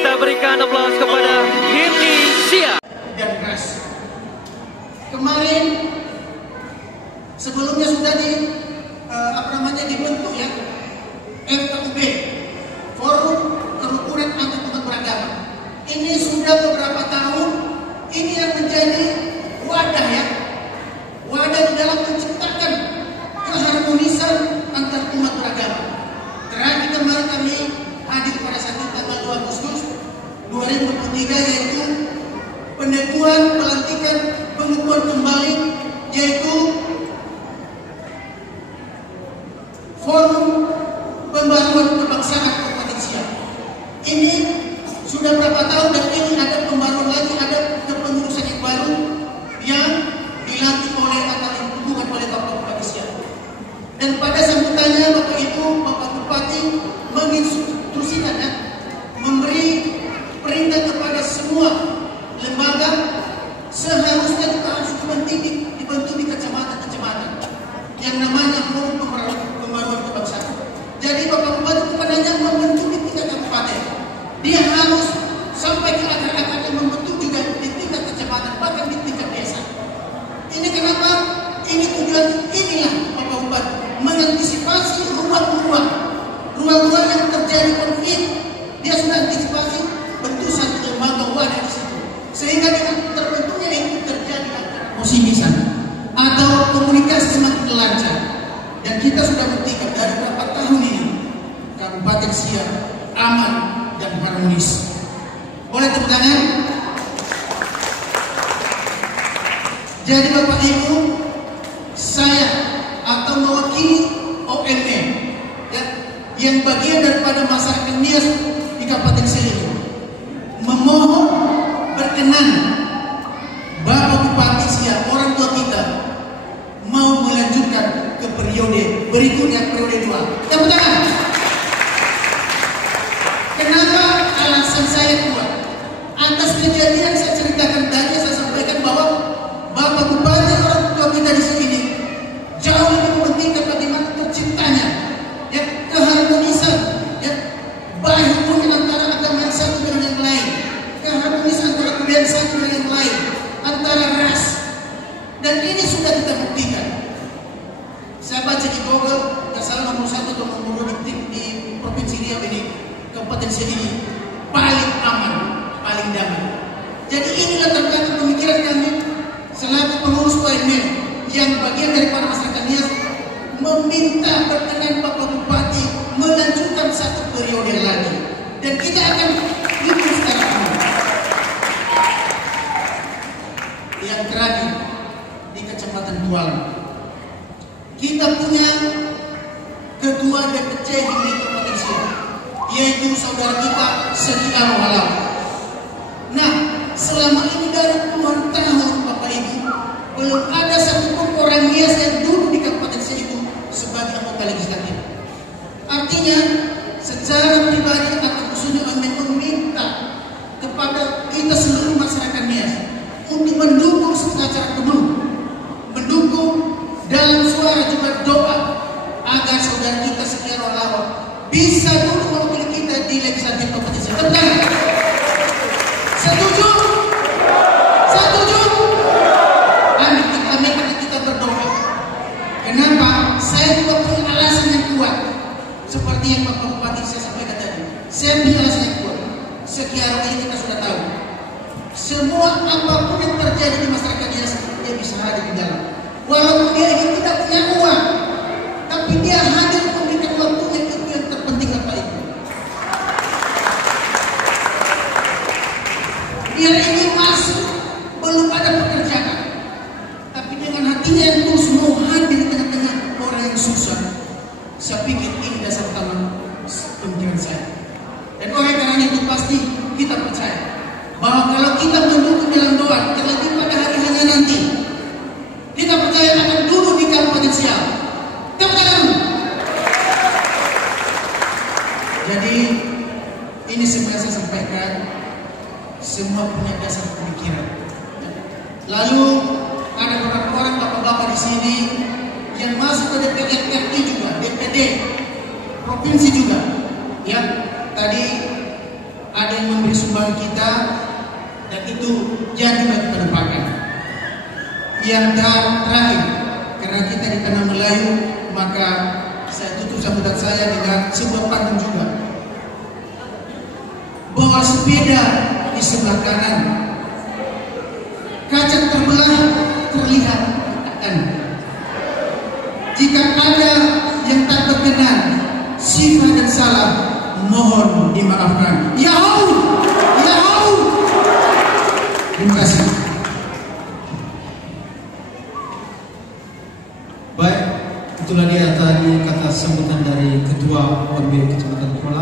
kita berikan aplaus kepada Indonesia. Dan keras. Kemarin sebelumnya sudah dibentuk ya FKUB, Forum Kerukunan Antarumat Beragama. Ini sudah beberapa tahun ini yang menjadi wadah ya, wadah di dalam menciptakan keharmonisan antar umat beragama. Terakhir kemarin kami hadir pada tanggal 2 Agustus 2023 yaitu peneguhan pelantikan pengukuhan kembali yaitu Forum Pembaruan Kebangsaan Kabupaten Siak. Ini sudah berapa tahun dan ini ada pembaruan lagi, ada kepengurusan yang baru yang dilantik oleh atau dihubungkan oleh Bapak Bupati Siak. Dan pada sambutannya Bapak Ibu, Bapak Bupati menginstruksikan ya, memberi perintah kepada semua lembaga seharusnya juga harus dibentuk di kecamatan-kecamatan yang namanya Forum Pembaruan Kebangsaan. Jadi Bapak Bupati bukan hanya membentuk di tingkat kabupaten, dia harus sampai ke akar-akarnya membentuk juga di tingkat kecamatan, bahkan di tingkat desa. Ini kenapa? Ini tujuan inilah Bapak Bupati mengantisipasi ruang-ruang yang terjadi konflik. Dia sudah antisipasi bentuk satu lembaga wadah di situ, sehingga dengan terbentuknya itu terjadi posibisan atau komunikasi semakin lancar. Dan kita sudah buktikan dari beberapa tahun ini Kabupaten Siak aman dan harmonis. Boleh tepuk tangan? Jadi Bapak Ibu, saya atau mewakili OMM ya, yang bagian daripada masyarakat Nias di Kabupaten Siak memohon berkenan Bapak Bupati Siak, orang tua kita mau melanjutkan ke periode berikutnya, periode 2. Tepuk tangan. Kenapa alasan saya kuat? Atas kejadian saya ceritakan tadi, saya sampaikan bahwa Bapak Bupati orang tua kita di sini jauh lebih mementingkan bagaimana terciptanya ya keharmonisan ya, baik hubungan antara agama yang satu dengan yang lain, keharmonisan antara kebudayaan satu dengan yang lain, antara ras. Dan ini sudah kita buktikan. Saya baca di Google, nggak salah nomor 1 atau nomor 2 di Provinsi Riau ini, Kabupaten Siak ini paling aman, paling damai. Jadi inilah terkait pemikiran kami selaku pengurus OMM yang bagian daripada masyarakat Nias meminta berkenan Bapak Bupati melanjutkan satu periode lagi, dan kita akan hidup secara aman. Yang terakhir di Kecamatan Tualang, kita punya ketua DPC di Kabupaten Siak, yaitu saudara kita Setia Rohalau. Nah, selama ini dari puluhan tahun Bapak Ibu belum ada satupun orang Nias yang duduk di Kabupaten Siak itu sebagai anggota legislatif. Artinya, secara pribadi atau khususnya meminta kepada kita seluruh masyarakat Nias untuk mendukung secara penuh, mendukung dalam suara juga doa agar saudara kita Setia Rohalau bisa duduk mewakili kita di legislatif Kabupaten Siak. Tentang setuju? Setuju? Amin. Kita berdoa. Kenapa? Saya juga punya alasan yang kuat, seperti yang Bapak Bupati saya sampaikan tadi. Saya punya alasan yang kuat. Sekian ini kita sudah tahu. Semua apapun yang terjadi di masyarakat dia bisa hadir di dalam. Walaupun dia ini tidak punya uang, tapi dia hadir memberikan waktunya, itu yang terpenting Bapak Ibu. Dia ini masih belum ada pekerjaan, tapi dengan hatinya yang terus mau hadir di tengah-tengah orang yang susah. Saya pikir ini dasar utama pemikiran saya. Dan oleh karena itu pasti kita percaya bahwa kalau kita mendukung dalam doa, terlebih pada hari hanya nanti, kita percaya akan duduk di Kabupaten Siak. Teman-teman. Jadi ini sebenarnya saya sampaikan, semua punya dasar pemikiran. Lalu ada beberapa orang bapak-bapak di sini yang masuk ke DPD RI juga, DPD provinsi juga. Ya, tadi ada ada yang memberi sumbangan kita, dan itu jadi bagi kita lupakan. Yang terakhir, karena kita di tanah Melayu, maka saya tutup sambutan saya dengan sebuah pantun juga. Bawa sepeda di sebelah kanan, kaca terbelah terlihat kan. Jika ada yang tak berkenan, sifat dan salah, mohon dimaafkan. Ya Allah, ya Allah. Terima kasih. Baik, itulah dia tadi kata sambutan dari Ketua ORB Kecamatan Krola.